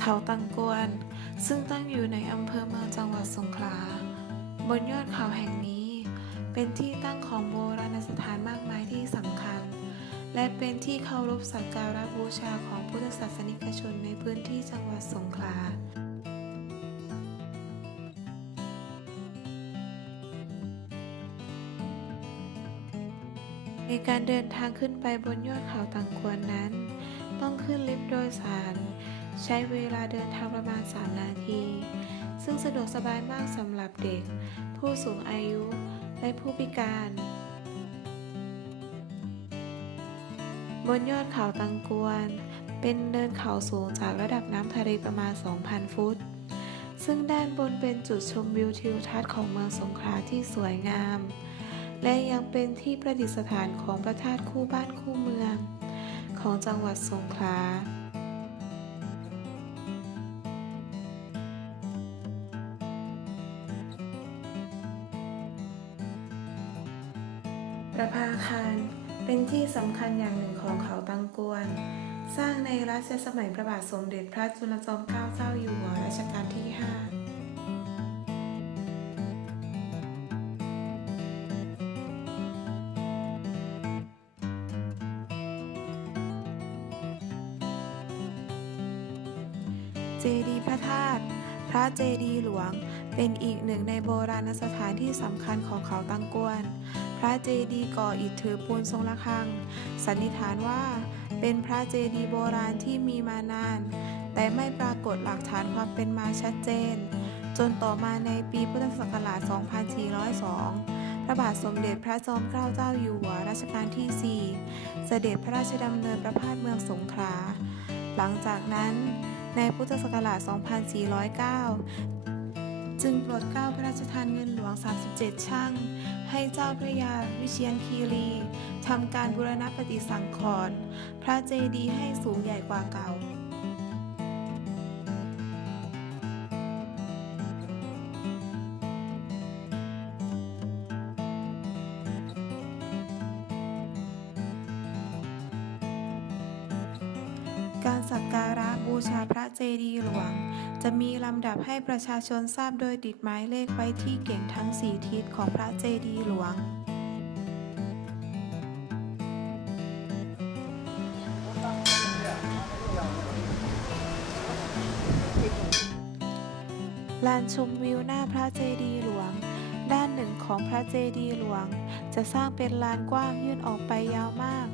เขาตังกวน ซึ่งตั้งอยู่ในอำเภอเมืองจังหวัดสงขลา บนยอดเขาแห่งนี้ เป็นที่ตั้งของโบราณสถานมากมายที่สำคัญ และเป็นที่เคารพสักการะบูชาของพุทธศาสนิกชนในพื้นที่จังหวัดสงขลาในการเดินทางขึ้นไปบนยอดเขาตังกวนนั้น ใช้เวลาเดินทางประมาณ 3 นาที ซึ่งสะดวกสบายมากสำหรับเด็ก ผู้สูงอายุ และผู้พิการ บนยอดเขาตังกวน เป็นเนินเขาสูงจากระดับน้ำทะเลประมาณ 2,000 ฟุต ซึ่งด้านบนเป็นจุดชมวิวทิวทัศน์ของเมืองสงขลาที่สวยงาม และยังเป็นที่ประดิษฐานของพระธาตุคู่บ้านคู่เมือง ของจังหวัดสงขลา ประภาคารเป็นที่สำคัญอย่างหนึ่งของเขาตังกวน สร้างในรัชสมัยพระบาทสมเด็จพระจุลจอมเกล้าเจ้าอยู่หัวรัชกาลที่5เจดีย์พระธาตุ พระเจดีย์หลวง เป็นอีกหนึ่งในโบราณสถานที่สำคัญของเขาตังกวน พระเจดีย์ก่ออิฐถือปูนทรงระฆัง สันนิษฐานว่า เป็นพระเจดีย์โบราณที่มีมานาน แต่ไม่ปรากฏหลักฐานความเป็นมาชัดเจน จนต่อมาในปีพุทธศักราช 2402 พระบาทสมเด็จพระจอมเกล้าเจ้าอยู่หัวรัชกาลที่ 4 เสด็จพระราชดำเนินประพาสเมืองสงขลา หลังจากนั้นในพุทธศักราช 2409 จึงโปรดเกล้าพระราชทานเงินหลวง 37 ช่าง ให้เจ้าพระยาวิเชียนคีรีทำการบูรณะปฏิสังขรณ์พระเจดีย์ให้สูงใหญ่กว่าเก่า การสักการะบูชาพระเจดีย์หลวง จะมีลำดับให้ประชาชนทราบโดยติดหมายเลขไว้ที่เก่งทั้ง4ทิศของพระเจดีย์หลวงลานชมวิวหน้าพระเจดีย์หลวง ด้านหนึ่งของพระเจดีย์หลวง จะสร้างเป็นลานกว้างยื่นออกไปยาวมาก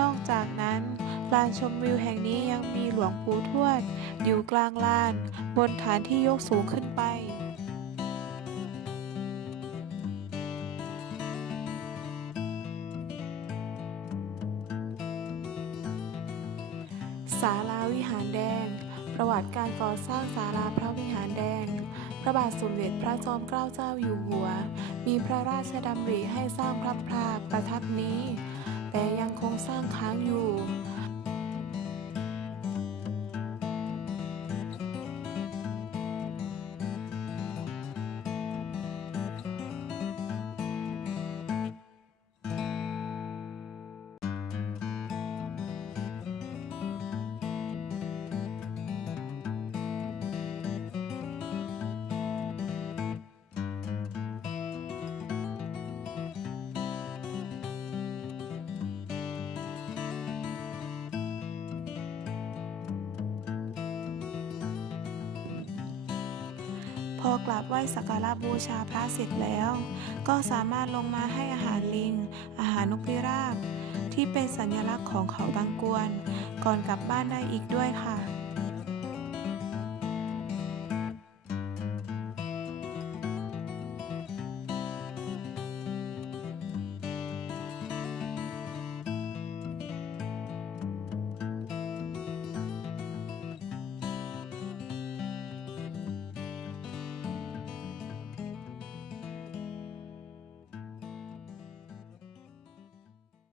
นอกจากนั้นลานชมวิวแห่งนี้ยังมีหลวงปู่ทวด อยู่กลางลาน บนฐานที่ยกสูงขึ้นไปศาลาวิหารแดง ประวัติการก่อสร้างศาลาพระวิหารแดง พระบาทสมเด็จพระจอมเกล้าเจ้าอยู่หัว มีพระราชดำริให้สร้างพระพลาประทับนี้ งสร้างค้างอยู่ พอกราบไหว้สักการะบูชาพระเสร็จแล้ว ก็สามารถลงมาให้อาหารลิง อาหารนกพิราบ ที่เป็นสัญลักษณ์ของเขาบางกวน ก่อนกลับบ้านได้อีกด้วยค่ะ